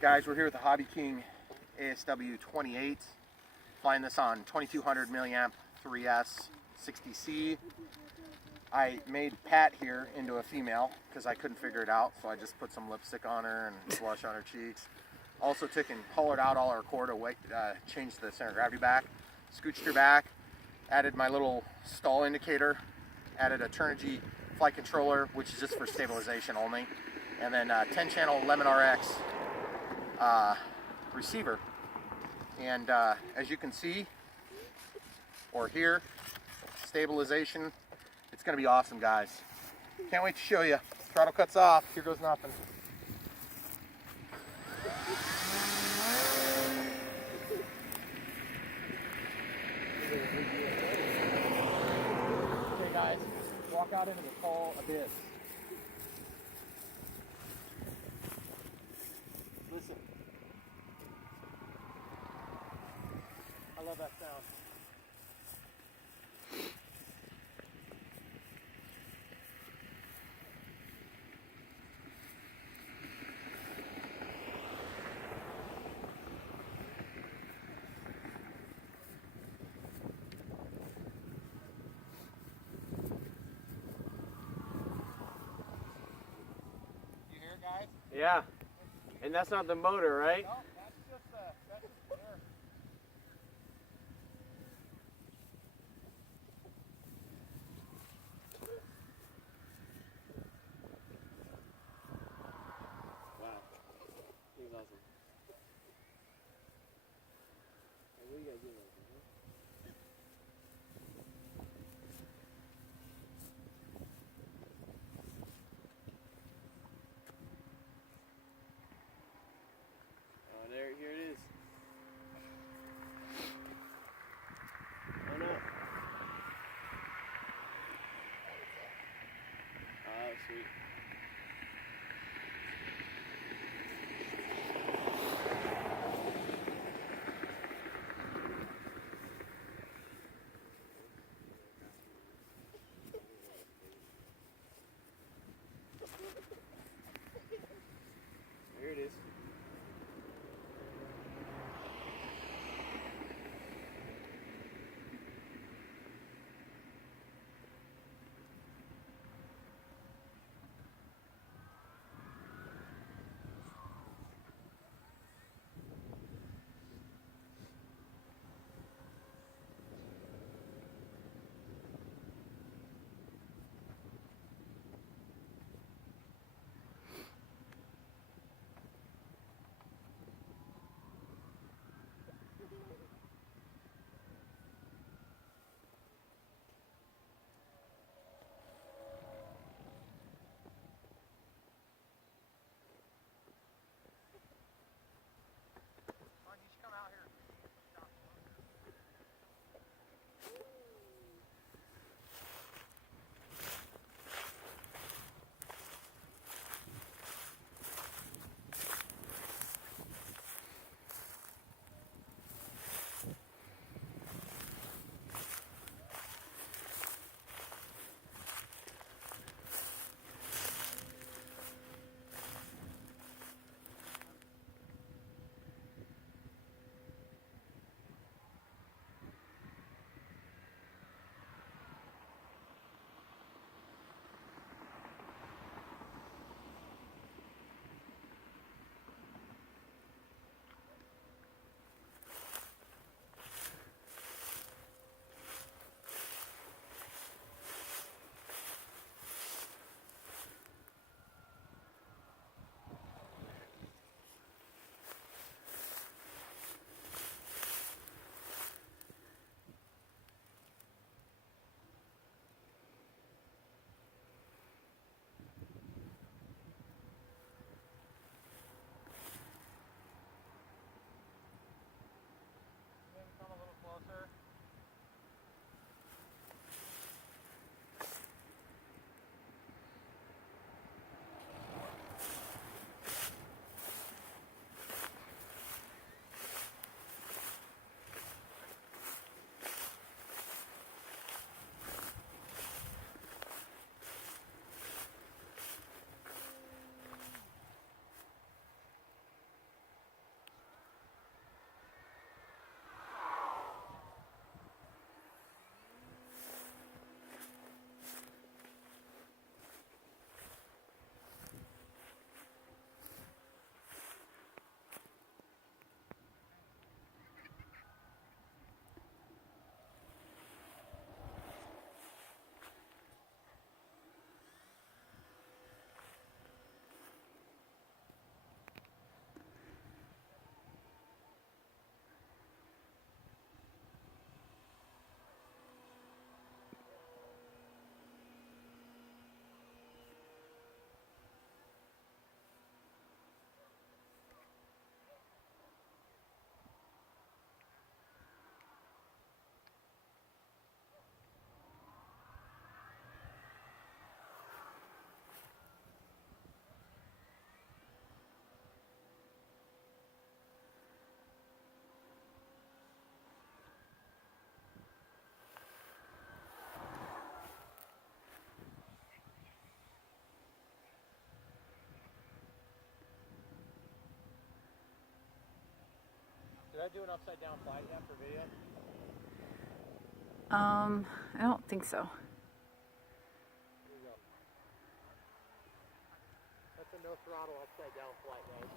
Guys, we're here with the Hobby King ASW-28, flying this on 2200 milliamp 3S 60C. I made Pat here into a female because I couldn't figure it out, so I just put some lipstick on her and blush on her cheeks. Also took and colored out all our core to change the center of gravity back. Scooched her back, added my little stall indicator, added a Turnigy flight controller, which is just for stabilization only, and then 10-channel Lemon RX receiver. And as you can see or hear, stabilization, it's going to be awesome, guys. Can't wait to show you. Throttle cuts off. Here goes nothing. Okay, guys, walk out into the tall abyss. Listen. I love that sound. You hear it, guys? Yeah. And that's not the motor, right? No, that's just air. Wow. He's awesome. Hey, what do you guys do right there, huh? Oh, here it is. Oh no. Oh, sweet. to do an upside down flight yet for video? I don't think so. Here we go. That's a no throttle upside down flight, guys.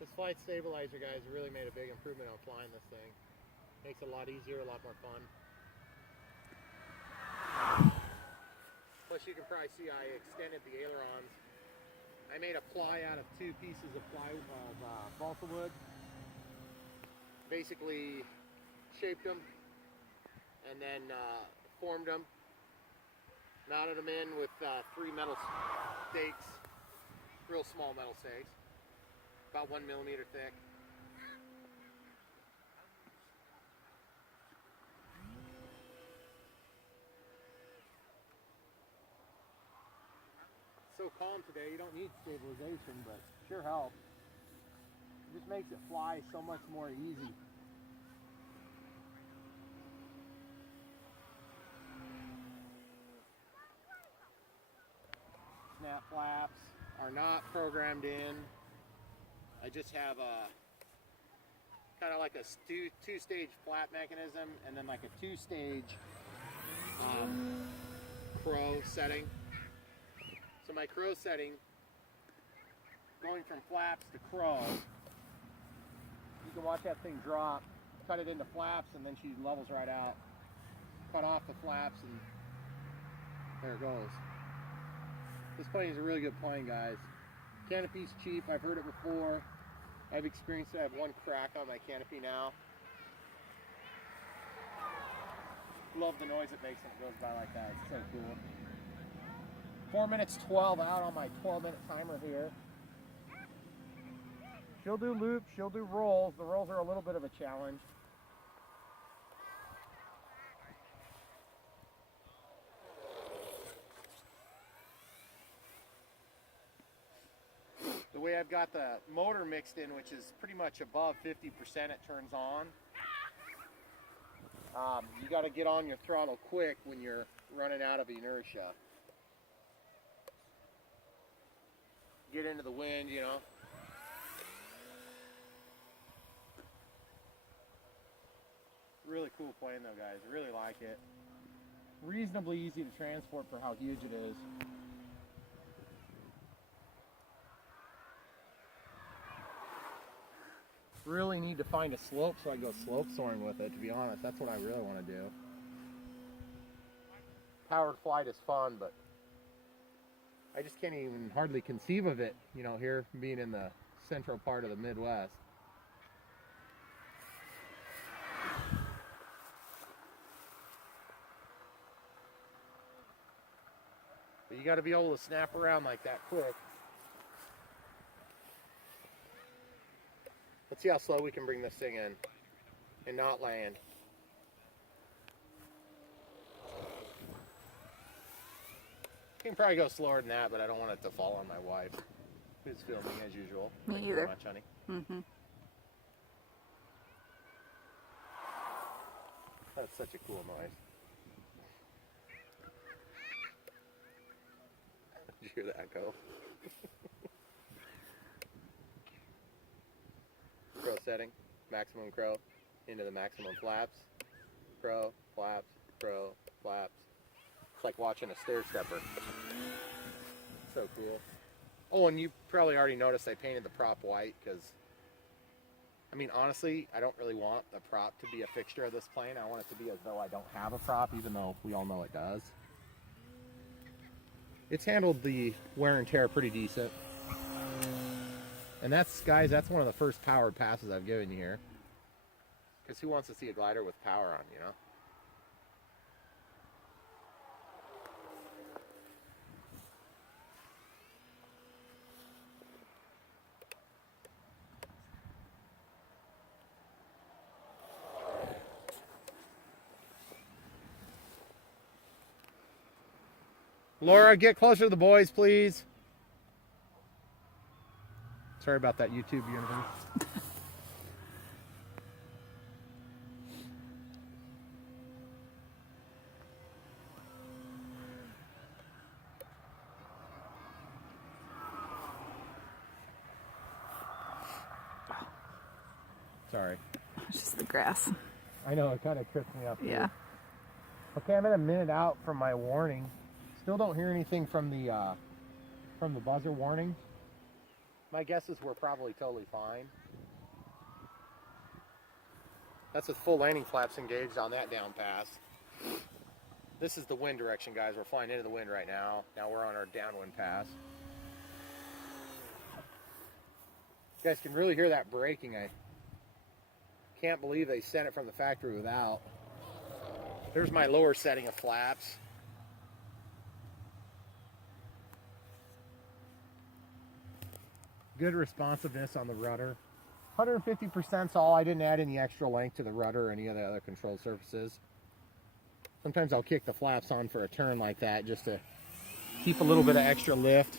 This flight stabilizer, guys, really made a big improvement on flying this thing. Makes it a lot easier, a lot more fun. Plus, you can probably see I extended the ailerons. I made a ply out of 2 pieces of balsa wood. Basically, shaped them and then formed them. Mounted them in with 3 metal stakes, real small metal stakes. About 1 millimeter thick. So calm today, you don't need stabilization, but sure helps. It just makes it fly so much more easy. Snap flaps are not programmed in. I just have a kind of like a two-stage flap mechanism and then like a 2-stage crow setting. So my crow setting, going from flaps to crow, you can watch that thing drop, cut it into flaps, and then she levels right out. Cut off the flaps and there it goes. This plane is a really good plane, guys. Canopy's cheap, I've heard it before. I've experienced it. I have 1 crack on my canopy now. Love the noise it makes when it goes by like that. It's so cool. 4 minutes 12 out on my 12-minute timer here. She'll do loops, she'll do rolls. The rolls are a little bit of a challenge. The way I've got the motor mixed in, which is pretty much above 50%, it turns on. You got to get on your throttle quick when you're running out of inertia. Get into the wind, you know. Really cool plane though, guys. Really like it. Reasonably easy to transport for how huge it is. Really need to find a slope so I go slope soaring with it, to be honest. That's what I really want to do. Powered flight is fun, but I just can't even hardly conceive of it, you know, here being in the central part of the Midwest. But you got to be able to snap around like that quick. Let's see how slow we can bring this thing in and not land. You can probably go slower than that, but I don't want it to fall on my wife, who's filming as usual. Me Thank you either. very much, honey. Mm-hmm. That's such a cool noise. Did you hear that go? Crow setting, maximum crow, into the maximum flaps, crow, flaps, crow, flaps. It's like watching a stair stepper. So cool. Oh, and you probably already noticed I painted the prop white because, I mean, honestly, I don't really want the prop to be a fixture of this plane. I want it to be as though I don't have a prop, even though we all know it does. It's handled the wear and tear pretty decent. And that's, guys, that's one of the first powered passes I've given you here. Because who wants to see a glider with power on, you know? Laura, get closer to the boys, please. Sorry about that YouTube universe. Sorry. It's just the grass. I know, it kind of tripped me up. Yeah. Okay, I'm at a minute out from my warning. Still don't hear anything from the buzzer warning. My guess is we're probably totally fine. That's with full landing flaps engaged on that down pass. This is the wind direction, guys. We're flying into the wind right now. Now we're on our downwind pass. You guys can really hear that braking. I can't believe they sent it from the factory without. There's my lower setting of flaps. Good responsiveness on the rudder. 150% is all. I didn't add any extra length to the rudder or any of the other control surfaces. Sometimes I'll kick the flaps on for a turn like that just to keep a little bit of extra lift.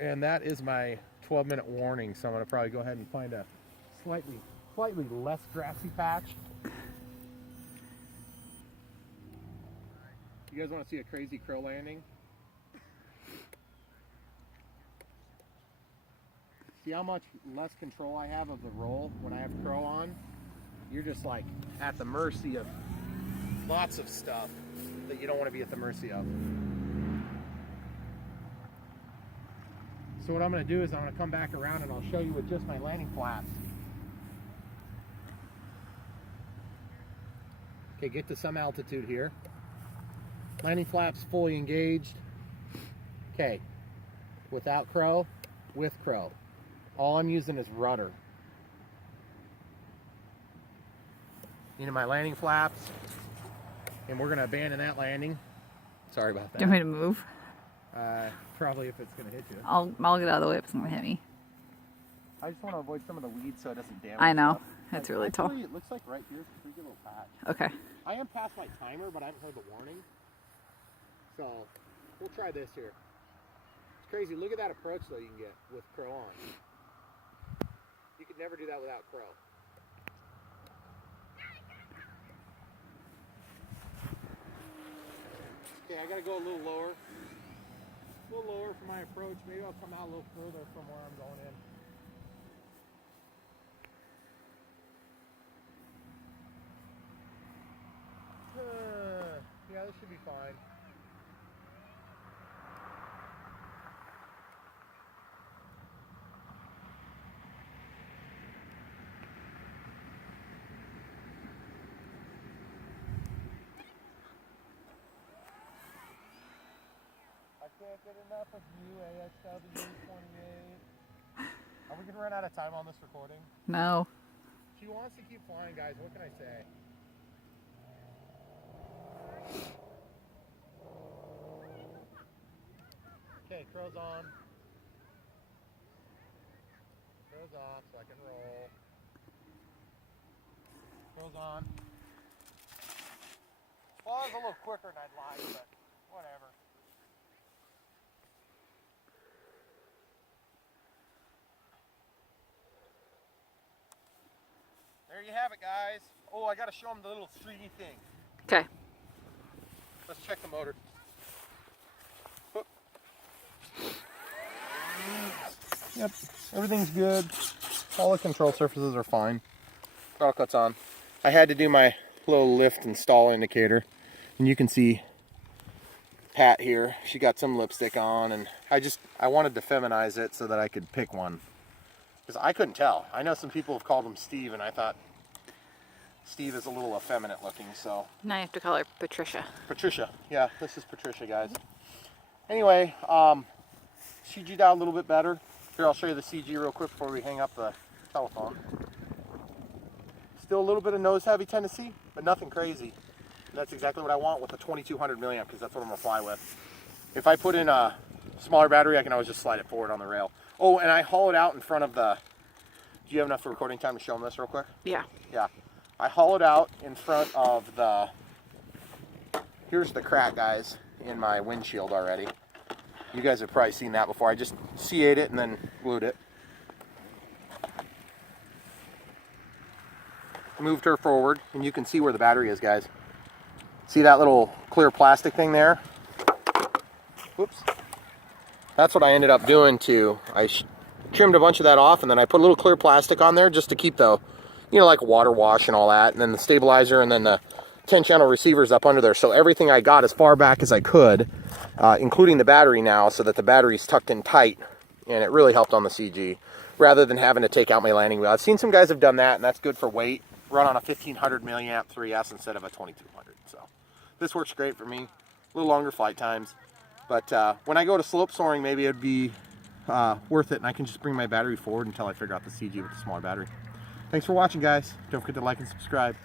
And that is my 12-minute warning, so I'm going to probably go ahead and find a slightly less grassy patch. You guys want to see a crazy crow landing? See how much less control I have of the roll when I have crow on? You're just like at the mercy of lots of stuff that you don't want to be at the mercy of. So what I'm going to do is I'm going to come back around and I'll show you with just my landing flaps. Okay, get to some altitude here. Landing flaps fully engaged. Okay, without crow, with crow. All I'm using is rudder. Into my landing flaps. And we're going to abandon that landing. Sorry about that. Do you want me to move? Probably if it's going to hit you. I'll get out of the way if it's going to hit me. I just want to avoid some of the weeds so it doesn't damage I know. stuff. It's really tall. It looks like right here's a pretty good little patch. Okay. I am past my timer, but I haven't heard the warning. So, we'll try this here. It's crazy. Look at that approach, though, you can get with crow on. You could never do that without crow. Okay, I got to go a little lower. A little lower for my approach. Maybe I'll come out a little further from where I'm going in. Yeah, this should be fine. I can't get enough of you, ASW-28. Are we gonna run out of time on this recording? No. She wants to keep flying, guys. What can I say? Okay, crow's on. Crow's off so I can roll. Crow's on. Well, I was a little quicker than I'd like, but whatever. There you have it, guys. Oh, I gotta show them the little 3D thing. Okay. Let's check the motor. Yep, everything's good. All the control surfaces are fine. Throttle cuts on. I had to do my little lift and stall indicator. And you can see Pat here. She got some lipstick on, and I wanted to feminize it so that I could pick one. Because I couldn't tell. I know some people have called him Steve, and I thought Steve is a little effeminate looking, so. Now you have to call her Patricia. Patricia. Yeah, this is Patricia, guys. Anyway, CG'd out a little bit better. Here, I'll show you the CG real quick before we hang up the telephone. Still a little bit of nose heavy tendency, but nothing crazy. And that's exactly what I want with the 2200 milliamp, because that's what I'm gonna fly with. If I put in a smaller battery, I can always just slide it forward on the rail. Oh, and I haul it out in front of the, do you have enough recording time to show them this real quick? Yeah. Yeah. I haul it out in front of the, here's the crack, guys. in my windshield already. You guys have probably seen that before. I just CA'd it and then glued it. Moved her forward, and you can see where the battery is, guys. See that little clear plastic thing there? Whoops. That's what I ended up doing too. I trimmed a bunch of that off, and then I put a little clear plastic on there just to keep the, you know, like water wash and all that, and then the stabilizer, and then the 10-channel receivers up under there. So everything I got as far back as I could, including the battery now, so that the battery's tucked in tight, and it really helped on the CG, rather than having to take out my landing wheel. I've seen some guys have done that, and that's good for weight. Run on a 1500 milliamp 3S instead of a 2200. So this works great for me. A little longer flight times. But when I go to slope soaring, maybe it'd be worth it, and I can just bring my battery forward until I figure out the CG with the smaller battery. Thanks for watching, guys. Don't forget to like and subscribe.